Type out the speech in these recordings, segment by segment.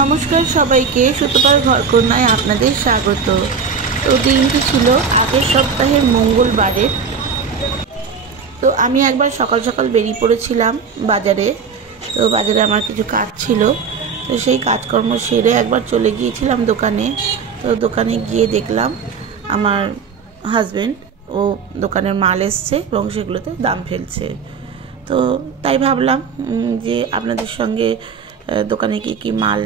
নমস্কার সবাইকে, সুতপার ঘরকন্যায় আপনাদের স্বাগত। তো দিনটি ছিল আগের সপ্তাহের মঙ্গলবারের। তো আমি একবার সকাল সকাল বেরিয়ে পড়েছিলাম বাজারে। তো বাজারে আমার কিছু কাজ ছিল, তো সেই কাজকর্ম সেরে একবার চলে গিয়েছিলাম দোকানে। তো দোকানে গিয়ে দেখলাম আমার হাজব্যান্ড ও দোকানের মাল এসছে এবং সেগুলোতে দাম ফেলছে। তো তাই ভাবলাম যে আপনাদের সঙ্গে দোকানে কি মাল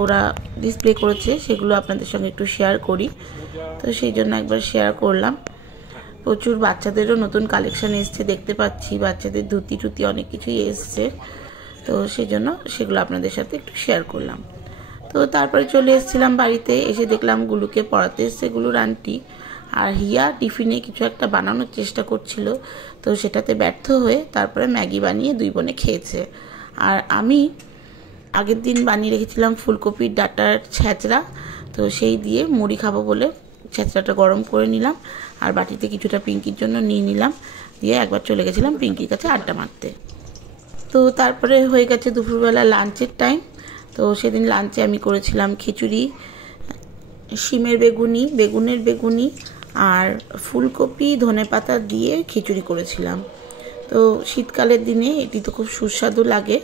ওরা ডিসপ্লে করেছে সেগুলো আপনাদের সঙ্গে একটু শেয়ার করি। তো সেই জন্য একবার শেয়ার করলাম। প্রচুর বাচ্চাদেরও নতুন কালেকশান এসছে, দেখতে পাচ্ছি বাচ্চাদের ধুতি টুতি অনেক কিছুই এসছে। তো সেই জন্য সেগুলো আপনাদের সাথে একটু শেয়ার করলাম। তো তারপরে চলে এসেছিলাম বাড়িতে, এসে দেখলাম গুলুকে পড়াতে এসছে গুলুর আন্টি, আর হিয়া টিফিনে কিছু একটা বানানোর চেষ্টা করছিল। তো সেটাতে ব্যর্থ হয়ে তারপরে ম্যাগি বানিয়ে দুই বোনে খেয়েছে। আর আমি আগের দিন বানিয়ে রেখেছিলাম ফুলকপির ডাঁটার ছ্যাঁচড়া, তো সেই দিয়ে মুড়ি খাবো বলে ছ্যাঁচড়াটা গরম করে নিলাম আর বাটিতে কিছুটা পিঙ্কির জন্য নিয়ে নিলাম, দিয়ে একবার চলে গেছিলাম পিঙ্কির কাছে আড্ডা মারতে। তো তারপরে হয়ে গেছে দুপুরবেলা লাঞ্চের টাইম। তো সেদিন লাঞ্চে আমি করেছিলাম খিচুড়ি, শিমের বেগুনি, বেগুনের বেগুনি আর ফুলকপি ধনেপাতা দিয়ে খিচুড়ি করেছিলাম। তো শীতকালের দিনে এটি তো খুব সুস্বাদু লাগে।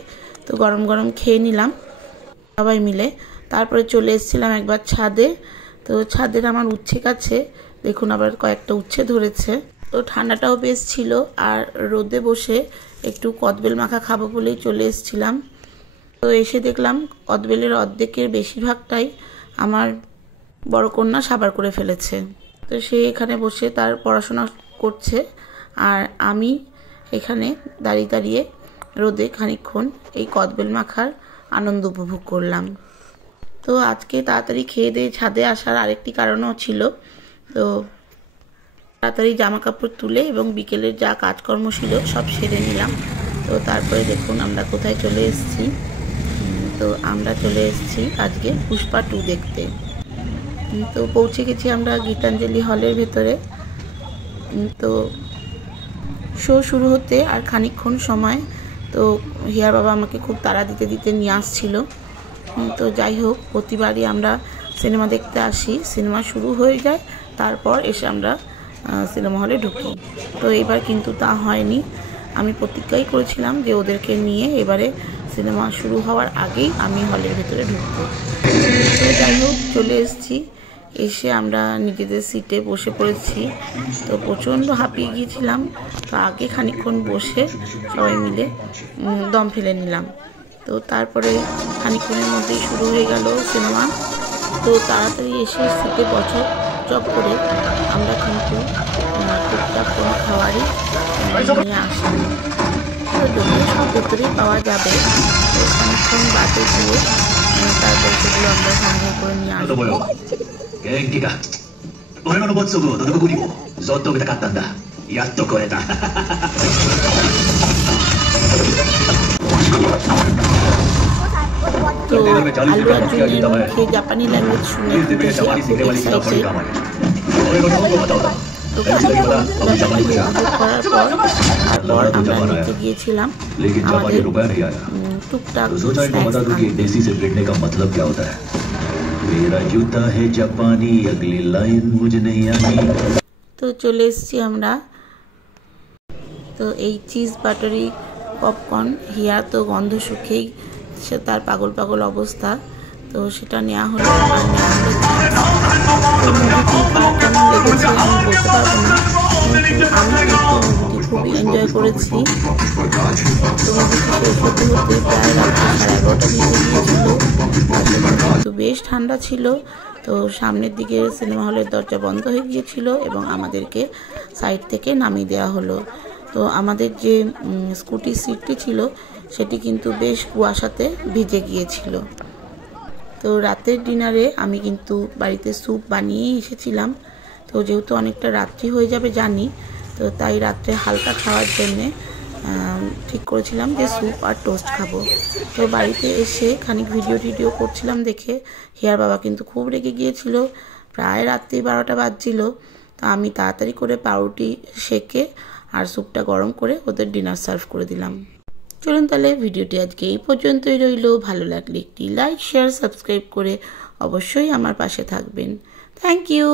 তো গরম গরম খেয়ে নিলাম সবাই মিলে। তারপরে চলে এসেছিলাম একবার ছাদে। তো ছাদের আমার উচ্ছে গাছে দেখুন আবার কয়েকটা উচ্ছে ধরেছে। তো ঠান্ডাটাও বেশ ছিল, আর রোদে বসে একটু কদবেল মাখা খাবো বলেই চলে এসেছিলাম। তো এসে দেখলাম কদবেলের অর্ধেকের বেশিরভাগটাই আমার বড় কন্যা সাবার করে ফেলেছে। তো সে এখানে বসে তার পড়াশোনা করছে, আর আমি এখানে দাঁড়িয়ে দাঁড়িয়ে রোদে খানিকক্ষণ এই কদবেল মাখার আনন্দ উপভোগ করলাম। তো আজকে তাড়াতাড়ি খেয়ে দিয়ে ছাদে আসার আরেকটি কারণও ছিল। তো তাড়াতাড়ি জামা কাপড় তুলে এবং বিকেলের যা কাজকর্ম ছিল সব সেরে নিলাম। তো তারপরে দেখুন আমরা কোথায় চলে এসেছি। তো আমরা চলে এসেছি আজকে পুষ্পা 2 দেখতে। তো পৌঁছে গেছি আমরা গীতাঞ্জলি হলের ভেতরে। তো শো শুরু হতে আর খানিকক্ষণ সময়। তো হিয়ার বাবা আমাকে খুব তাড়া দিতে দিতে নিয়ে আসছিল। তো যাই হোক, প্রতিবারই আমরা সিনেমা দেখতে আসি, সিনেমা শুরু হয়ে যায় তারপর এসে আমরা সিনেমা হলে ঢুকি। তো এবার কিন্তু তা হয়নি। আমি প্রতিজ্ঞাই করেছিলাম যে ওদেরকে নিয়ে এবারে সিনেমা শুরু হওয়ার আগেই আমি হলের ভেতরে ঢুকবো। তো যাই হোক চলে এসেছি, এসে আমরা নিজেদের সিটে বসে পড়েছি। তো প্রচণ্ড হাঁপিয়ে গিয়েছিলাম। তো আগে খানিকক্ষণ বসে সবাই মিলে দম ফেলে নিলাম। তো তারপরে খানিকক্ষণের মধ্যেই শুরু হয়ে গেল সিনেমা। তো তাড়াতাড়ি এসে সিটে বছর চপ করে আমরা কিন্তু টুকটাক কোনো খাবারই নিয়ে আসিনি। তো যদিও সব ভেতরেই পাওয়া যাবে, তো খানিকক্ষণ বাদে দিয়ে তারপরে সেগুলো আমরা সংগ্রহ করে নিয়ে আসবো। 元気か。俺のロボット族をどこにもそっと受けたかったんだ。やっと超えた。তো আলু অর্জুনের মুখে জাপানি ল্যাঙ্গুয়েজ শুনে খুব এক্সাইটেড। তো করার পর আমরা নিতে গিয়েছিলাম আমাদের টুকটাক স্ন্যাক্স। मेरा जूता है जापानी अगली लाइन मुझे नहीं आनी। তো চলে এসেছি আমরা। তো এই চিজ বাটারি পপকর্ন, হিয়া তো গন্ধ শুকেই সে তার পাগল পাগল অবস্থা। তো সেটা নেওয়া হলো। আর নেওয়া হলো তো মুভিটি কার কেমন লেগেছে আমি বলতে পারবো না, কিন্তু আমি কিন্তু মুভিটি খুবই এনজয় করেছি। তো মুভিটি শেষ হতে হতে প্রায় রাত্রি 11:30 বেজে গিয়েছিল। কিন্তু বেশ ঠান্ডা ছিল। তো সামনের দিকে সিনেমা হলের দরজা বন্ধ হয়ে গিয়েছিল এবং আমাদেরকে সাইড থেকে নামিয়ে দেওয়া হলো। তো আমাদের যে স্কুটি সিটটি ছিল সেটি কিন্তু বেশ কুয়াশাতে ভিজে গিয়েছিল। তো রাতের ডিনারে আমি কিন্তু বাড়িতে স্যুপ বানিয়েই এসেছিলাম। তো যেহেতু অনেকটা রাত্রি হয়ে যাবে জানি, তো তাই রাত্রে হালকা খাওয়ার জন্যে ঠিক করেছিলাম যে স্যুপ আর টোস্ট খাবো। তো বাড়িতে এসে খানিক ভিডিও করছিলাম দেখে হিয়ার বাবা কিন্তু খুব রেগে গিয়েছিল। প্রায় রাত্রি 12টা বাজছিল। তো আমি তাড়াতাড়ি করে পাউরুটি সেকে আর স্যুপটা গরম করে ওদের ডিনার সার্ভ করে দিলাম। চলুন তাহলে ভিডিওটি আজকে এই পর্যন্তই রইল। ভালো লাগলে একটি লাইক শেয়ার সাবস্ক্রাইব করে অবশ্যই আমার পাশে থাকবেন। Thank you.